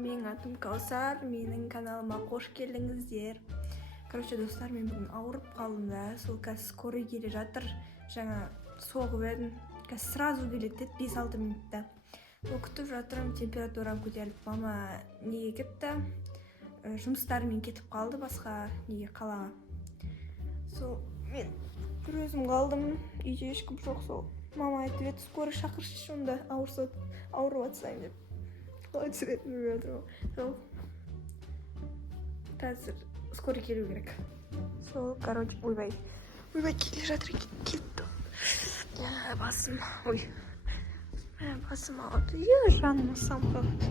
менің атым Каусар, менің каналыма қош келдіңіздер. Короче, достар, мен бүгін ауырып қалдым да, сол қазір скорый келе жатыр. Жаңа соғып едім, қазір сразу келеді деді, 5-6 минутта. Күтіп жатырмын, температурам көтеріліп, мама неге кетті? Жұмыстарымен кетіп қалды басқа неге қалаға. Сол мен бір өзім қалдым, үйде ешкім жоқ. Сол мама айтып еді, скорый шақыршы, онда ауырып жатсаң деп. Қалай түсіретінін білмей отырмын. Сол қазір скорый келу керек. Сол, короче, ойбай келе жатыр екен, кетті. Басым, ой. Басым ауырды. Жаным астам қалды.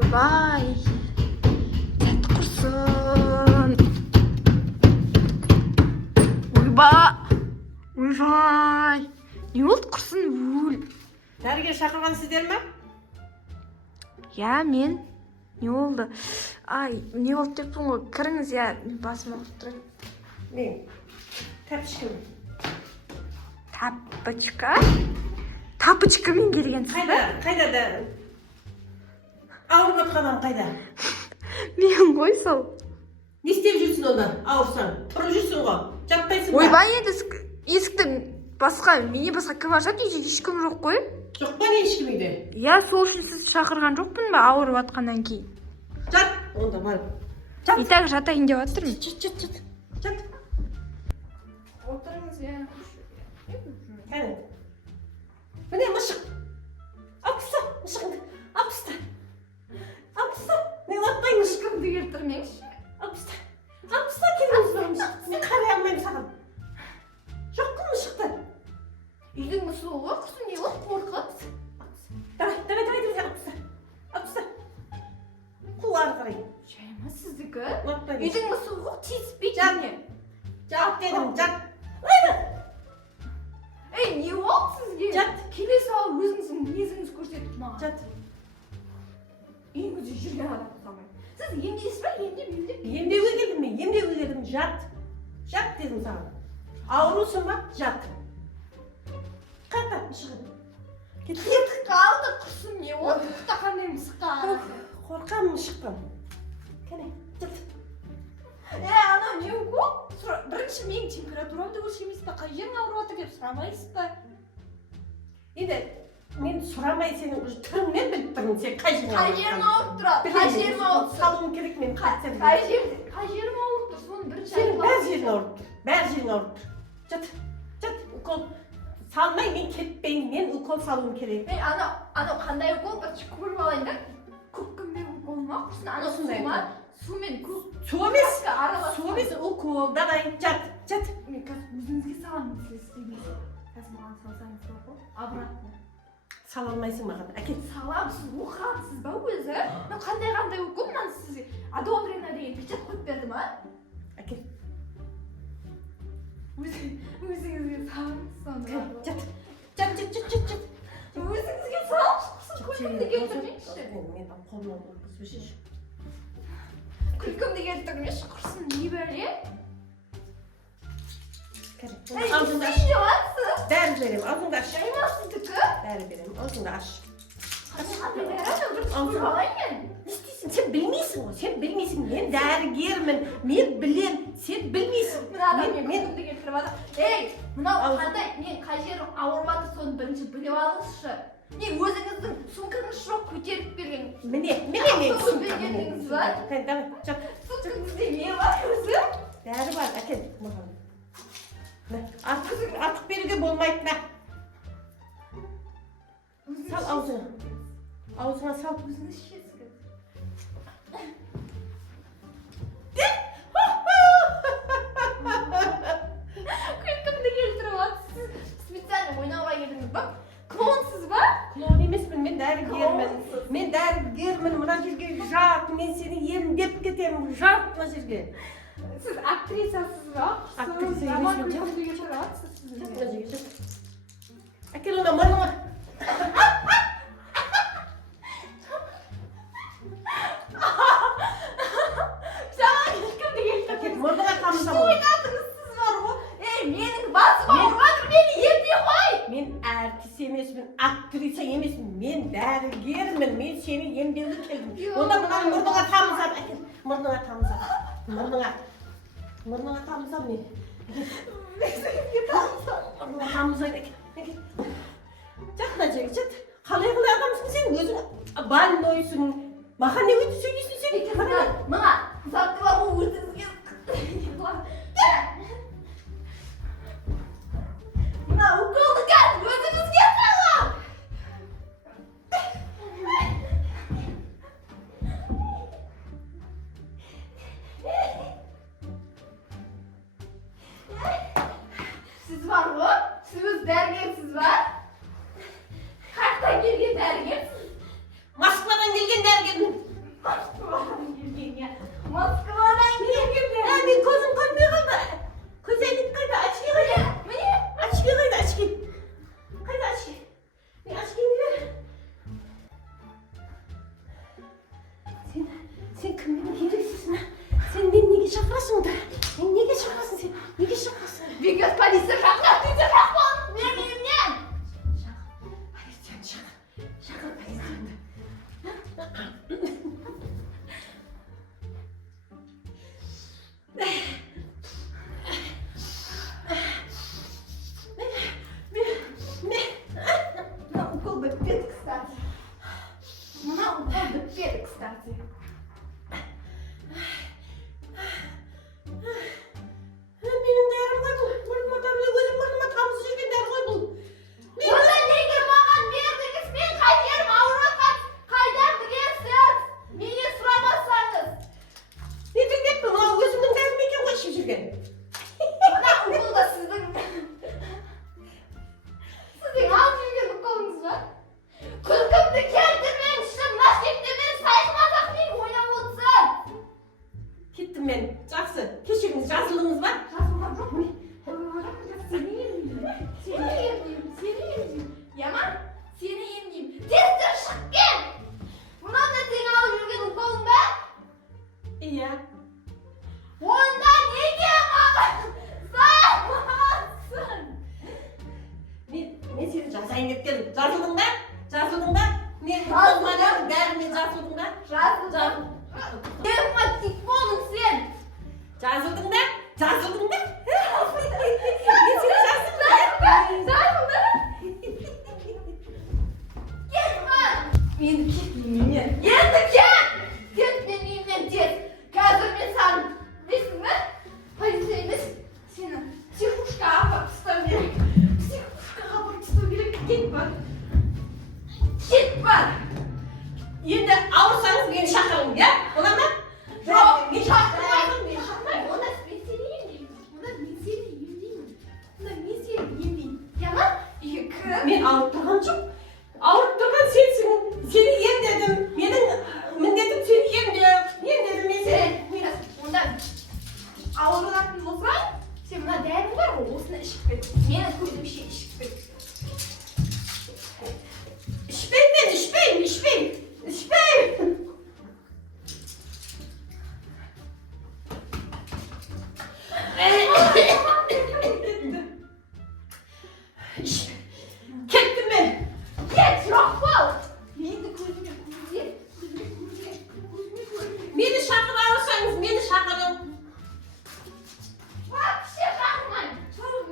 Ойбай. Тәтті құрсын. Ойбай. Не болды құрсын? Өл. Дәрігер шақырған сіздер ме? Я, мен. Не болды? Ай, не болды деппін ғой. Кіріңіз, я, басым ауырып тұрайын. Мен. Тәпішкім. Тапочка? Тапочкамен келгенсіз. Қайда да? Ауырып жатқан қайда? Мен ғой сол. Не істеп жүрсің онда? Ауырсаң. Тұрып жүрсің ғой. Жатпайсың ба? Ойбай еді, есіктің басқа, мене басқа кім ашады? Үйде ешкім жоқ қой. Жоқ па не ешкім үйде? Я, сол үшін сіз шақырған жоқпын ба ауырып жатқаннан кейін? Жат, онда барып. Жат. Итак, жатайын деп жатырмын. Жат. Отырыңыз, я. Кәне. Міне мышық. Апыста, мышығыңды. Апыста. Мен атпайын Ешкімді келтірмеңізші. Апыста келіңіз мышық. Мен қарай алмаймын саған. Жоқ қой мышықты. Үйдің мұсығы ғой, құсын не ғой, қорқыт. Давай, апыста. Қу ары қарай. Жайма сіздікі? Атпайын. Үйдің мұсығы ғой, тиіспейді Жат. не? Жат дедім, жат. Ей, не болды сізге? Жат. Келе сал, өзіңіздің мінезіңіз көрсетіп маған. Жат. Үйіңізде жүрген адам ұқсамайды. Сіз емдейсіз ба? Емдеп. Емдеуге келдім мен, емдеуге келдім. Жат дедім саған. Аурусың ба? Жат. Қайта мышығын. Кетіп қалды құрсын, не болды? Құта қандай мысыққа. Қорқам мышықтан. Кәне, жат. Ана не ғой? Бірінші менің температурамды өлшемейсіз ба? Қай жерің ауырып жатыр деп сұрамайсыз ба? Енді мен сұрамай сенің түріңнен біліп тұрмын, сен қай жерің ауырып тұрады? Қай жерім ауырып тұр? Салуым керек мен. Қай жерім ауырып тұр? Соны бірінші Сенің айтып бәр жерің ауырып тұр. Бәр жерің ауырып тұр. Жат, укол салмай мен кетпейін, мен укол салуым керек. Мен анау қандай укол? Бірінші көріп алайын да. Көккімбе укол ма? Құрсын, анау су ма? Сумен көк. Су емес, укол. Давай, жат. Мен қазір өзіңізге саламын, сіз істемейсіз. Қазір маған салсаңыз бар ғой, обратно. Сала алмайсың маған, әкел. Салам, сіз оқығансыз ба өзі? Мен қандай укол, мынаны сізге адонрина деген печат қойып берді ма? Әкел. Өзіңізге салыңыз соны. Жат. Өзіңізге салыңыз, күлкімді келтірмейші. Мен қолымнан ұрқыз өшеші. Күлкімді келтірмейші, құрсын, не бәле? Аузыңды аш. Бәрі берем, аузыңды аш. Жайма сіздікі? Бәрі берем, аузыңды аш. Қандай бәрі? Бір көріп алайын. Не істейсің? Сен білмейсің ғой, сен білмейсің. Мен дәрігермін, мен білем, сен білмейсің. Мына адам мен күлкімді келтіріп жатыр. Ей, мынау қандай, мен қай жерім ауырып жатыр, соны бірінші біліп алыңызшы. Не, өзіңіздің сумкаңыз жоқ, көтеріп берген. Міне, мен бергеніңіз ба? Давай, жат. Сумкаңызда не бар өзі? Бәрі бар, әкел маған. Артық беруге болмайды, мә. Сал аузыңа. Аузыңа сал. Өзіңіз ішесіз. Күлкімді келтіріп жатсыз. Специально ойнауға келдіңіз ба? Клоунсыз ба? Клоун емеспін, мен дәрігермін. Мына жерге жат, мен сені емдеп кетемін. Жат мына жерге. Сіз актрисасыз ба? Актриса Жаман емеспін. күлкімді келтіріп жатсыз сіз. Жат мына жерге, жат. Әкел оны мұрныңа. Жаман күлкімді келтіріп. Мұрныңа тамыза. Ойнадыңыз сіз бар ғой. Ей, менің Басыма ұрмадыр, мені емдей қой. Мен әртіс емеспін, актриса емеспін, мен дәрігермін, мен сені емдеуге келдім. Онда мынаны мұрныңа тамызап әкел, мұрныңа тамызап, мұрныңа тамызап мен. Мұрныңа тамызап әкел. Жақына жек, жат. Қалай адамсың сен, өзің больнойсың. Маған не өйтіп сөйлейсің сен? Мына, заты бар ғой өзіңізге. Мына уколды қазір өзіңізге салам. Siz var ғой? Siz өз дәрігерсіз ба? Қаяқтан келген дәрігерсіз? Москвадан келген дәрігермін. Москвадан келген, я. Москвадан келген дәрігер. Мен көзім көрмей қалды. Көзәйнек қайда? Очки қайда? Міне. Очки қайда? Очки. Қайда очки? Мен очкиңді бер. Сен кіммен керексізсің? Сен мені неге шақырасың онда? Мен неге шақырасың сен? Неге шақырасың? Бекет полиция шақырады, үйде шақырып менің үйімнен. Полицияны шақыр полицияны. Мына укол бітпеді, кстати. Мына укол бітпеді, кстати. Менің дәрім ғой бұл. Мұрныма тамызы, өзім мұрныма тамызы жүрген дәрі ғой бұл. Онда неге маған бердіңіз? Мен қайтерім ауыратын, қайдан білесіз? Менен сұрамасаңыз. Не тыңдеппін, мынау өзімнің дәрім екен ғой ішіп жүрген. Мына укол да сіздің алып жүрген уколыңыз ба? Күлкімді келтірмеңізші, мына жерде мені сайқымазақпен ойнап отырсың. Кеттім мен. Жақсы. Кешіріңіз, жазылдыңыз ба? Жазылған жоқ мен. Сені емдеймін. Яма? Сені емдеймін. Тез шық кел! Мынау да сен алып жүрген уколың ба? Иә. Онда неге маған салмайсың? Мен сені жазайын деп келдім. Жазылдың ба? Жазылдың ба? Мен Жазылдым. дәрімен жазылдың ба? Жазылдым. Дерматит болдың сен. Жазылдың ба? Жазылдың ба? Мен сені жаздым ба? Жазылдым. Кетпін. Енді кетпеймін. Енді кет! Кет менің үйімнен тез. Қазір мен саған дейсің бе? Полиция емес. Сені психушкаға апарып тастау керек. Психушкаға апарып тастау керек. Кет бар. Кет бар. Енді ауырсаңыз мені шақырыңыз, иә? Болады ма? Жоқ, мен шақырмаймын. мен шақырмаймын. Онда мен сені емдеймін. Онда мен сені емдеймін. Онда мен сені емдеймін. Яна? Үйге кір. Мен ауырып тұрған жоқ. Ауырып тұрған сенсің. Сені емдедім. Менің міндетім сені емдеу. Емдедім мен сені. Онда ауыратын болсаң, сен мына дәрің бар ғой, осыны ішіп кет. Мені көзімше ішіп кет. İşbeyim ben, işbeyim. Kettim ben. Get, yok bol. Meni көзіме көрсет. Beni şakırarsanız beni şakırın. Вообще шақырмаймын.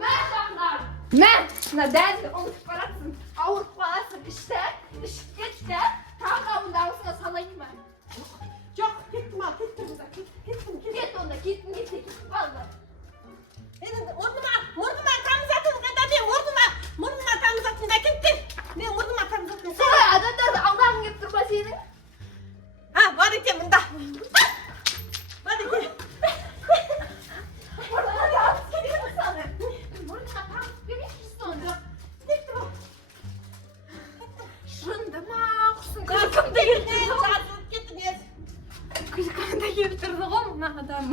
Мен шақырарым. Мен, мына дәріні ұмытып барасың. Ауырып қаласың, ішті, ішіп кетті. Тағы оның дауысына салайын ба? Yok, kettim al, kettim. Кет онда, кеттің кетсе кетіп қалды. Murduma tamizatın kadar ben murduma tamizatın da kettim. Ben murduma tamizatın. Сен адамдарды алдағың келіп тұр ма сенің? Ha, var ekem bunda. Var ekem. Мұрныңа тағып беремін саған. Мұрныңа тағып берейінші сонда. Шынды ма, құсын күлкімді келіп тұрды ғой мына адам.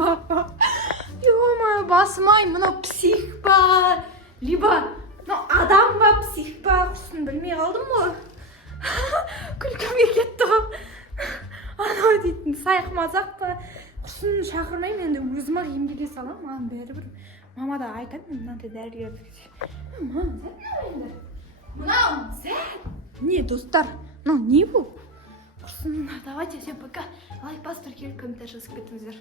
Ё-моё, басым-ай, мынау псих па, либо мынау адам ба, псих па, құсын білмей қалдым ғой. Күлкімге кетті ғой. Анау дейтін сайқымазақ па, құсын шақырмаймын, енді өзім-ақ емделе салам, маған бәрібір мама да айтады мынандай дәрілерді. Мам, сәт енді. Мынау, сәт. Не, достар, мынау не бұл? Құрсын, давайте всем пока. Лайк басып келіп комментарий жазып кетіңіздер.